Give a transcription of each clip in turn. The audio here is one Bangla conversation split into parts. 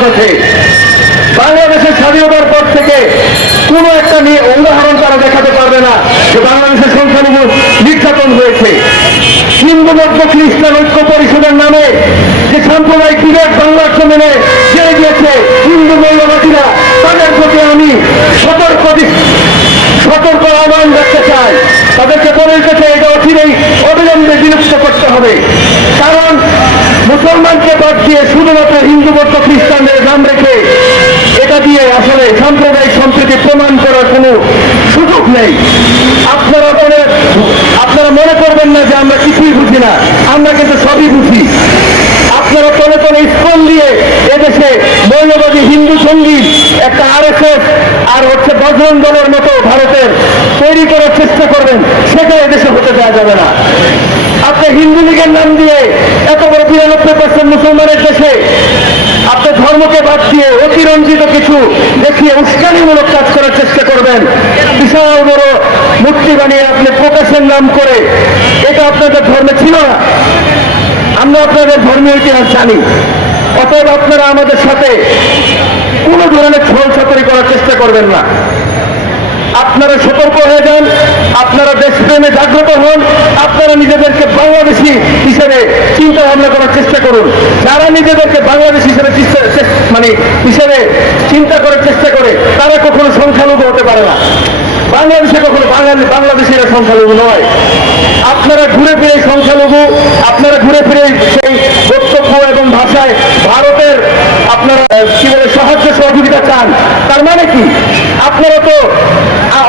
রাজপথে। বাংলাদেশের স্বাধীনতার পর থেকে কোন একটা নিয়ে উদাহরণ তারা দেখাতে পারবে না যে বাংলাদেশের সংখ্যালঘু নির্যাতন হয়েছে। হিন্দু বৌদ্ধ খ্রিস্টান ঐক্য পরিষদের নামে যে সাম্প্রদায়িক বিভেদ বাংলার জমিনে জেনে গিয়েছে হিন্দু মৌলবাদীরা, তাদের প্রতি আমি সতর্ক আহ্বান রাখতে চাই। তাদেরকে বলতে চাই এটা অচিরেই অবিলম্বে বিলুপ্ত করতে হবে। কারণ মুসলমানকে বাদ দিয়ে শুধুমাত্র হিন্দু বৌদ্ধ খ্রিস্টানদের নাম রেখে এটা দিয়ে আসলে সাম্প্রদায়িক সম্প্রীতি প্রমাণ করার কোনো সুযোগ নেই। আপনারা মনে করবেন না যে আমরা কিছুই বুঝি না, আমরা কিন্তু সবই বুঝি। আপনারা তলে তলে স্কুল দিয়ে এদেশে মৌলবাদী হিন্দু সঙ্গীত একটা RSS আর হচ্ছে বজরং দলের মতো ভারতের তৈরি করার চেষ্টা করবেন, সেটা এদেশে হতে দেওয়া যাবে না। আপনি হিন্দু লীগের নাম দিয়ে এত বড় 92% মুসলমানের দেশে আপনার ধর্মকে বাদ দিয়ে অতিরঞ্জিত কিছু দেখিয়ে উস্কানিমূলক কাজ করার চেষ্টা করবেন। বিশাল বড় মূর্তি বানিয়ে আপনি প্রকাশের নাম করে, এটা আপনাদের ধর্মে ছিল না। আমরা আপনাদের ধর্মীয় ইতিহাস জানি। অতএব আপনারা আমাদের সাথে কোনো ধরনের ছলছাতুরি করার চেষ্টা করবেন না। আপনারা সতর্ক হয়ে যান, আপনারা দেশপ্রেমে জাগ্রত হন, আপনারা নিজেদেরকে বাংলাদেশি হিসেবে চিন্তা ভাবনা করার চেষ্টা করুন। যারা নিজেদেরকে বাংলাদেশ হিসেবে চিন্তা করার চেষ্টা করে তারা কখনো সংখ্যালঘু হতে পারে না। বাংলাদেশে কখনো বাংলাদেশিরা সংখ্যালঘু নয়। আপনারা ঘুরে ফিরে সংখ্যালঘু, আপনারা ঘুরে ফিরে সেই বক্তব্য এবং ভাষায় ভারতের আপনারা কি বলে সাহায্য সহযোগিতা চান। তার মানে কি? আপনারা তো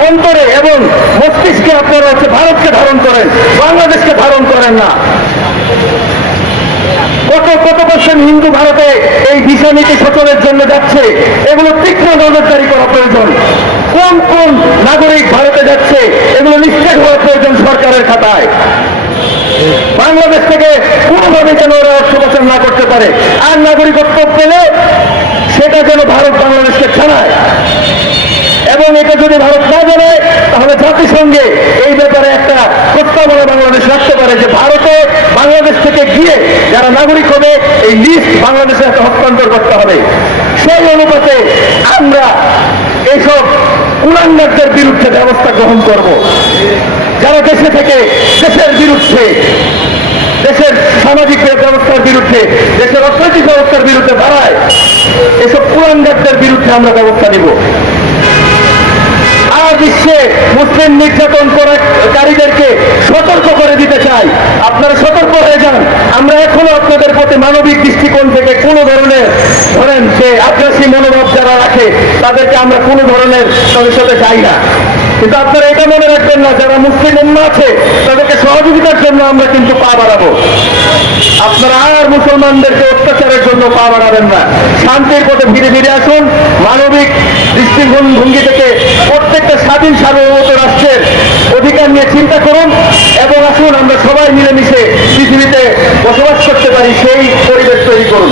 অন্তরে এবং মস্তিষ্কে আপনারা হচ্ছে ভারতকে ধারণ করেন, বাংলাদেশকে ধারণ করেন না। কত পার্সেন্ট হিন্দু ভারতে এই ভিসা নীতি সচলের জন্য যাচ্ছে, এগুলো তীক্ষ্ণ নজরদারি করা প্রয়োজন। কোন কোন নাগরিক ভারতে যাচ্ছে এগুলো নিশ্চিত হওয়া প্রয়োজন সরকারের খাতায়। বাংলাদেশ থেকে কোনোভাবে যেন ওরা অর্থ পাচার না করতে পারে, আর নাগরিকত্ব পেলে সেটা যেন ভারত বাংলাদেশকে জানায়। এবং এটা যদি ভারত না জানায় তাহলে জাতিসংঘে এই ব্যাপারে একটা প্রস্তাবনা বাংলাদেশ রাখতে পারে যে ভারতে বাংলাদেশ থেকে গিয়ে যারা নাগরিক হবে এই লিস্ট বাংলাদেশে একটা হস্তান্তর করতে হবে। সেই অনুপাতে আমরা এইসব কুলাঙ্গারদের বিরুদ্ধে ব্যবস্থা গ্রহণ করব। যারা দেশে থেকে দেশের বিরুদ্ধে, দেশের সামাজিক ব্যবস্থার বিরুদ্ধে, দেশের অর্থনৈতিক ব্যবস্থার বিরুদ্ধে দাঁড়ায়, এসব কুলাঙ্গারদের বিরুদ্ধে আমরা ব্যবস্থা নিব। আর বিশ্বে মুসলিম নির্যাতনকারীদেরকে সতর্ক করে দিতে চাই, আপনারা সতর্ক হয়ে যান। আমরা এখনো আপনাদের প্রতি মানবিক দৃষ্টিকোণ থেকে কোনো ধরনের যে আগ্রাসী মনোভাব যারা রাখে তাদেরকে আমরা কোনো ধরনের তাদের সাথে চাই না। কিন্তু আপনারা এটা মনে রাখবেন না, যারা মুসলিম উম্মাহ আছে তাদেরকে সহযোগিতার জন্য আমরা কিন্তু পা বাড়াবো। আপনারা আর মুসলমানদেরকে অত্যাচারের জন্য পা বাড়াবেন না। শান্তির পথে ফিরে আসুন। মানবিক দৃষ্টিভঙ্গি থেকে প্রত্যেকটা স্বাধীন সার্বভৌম রাষ্ট্রের অধিকার নিয়ে চিন্তা করুন এবং আসুন আমরা সবাই মিলেমিশে পৃথিবীতে বসবাস করতে পারি সেই পরিবেশ তৈরি করুন।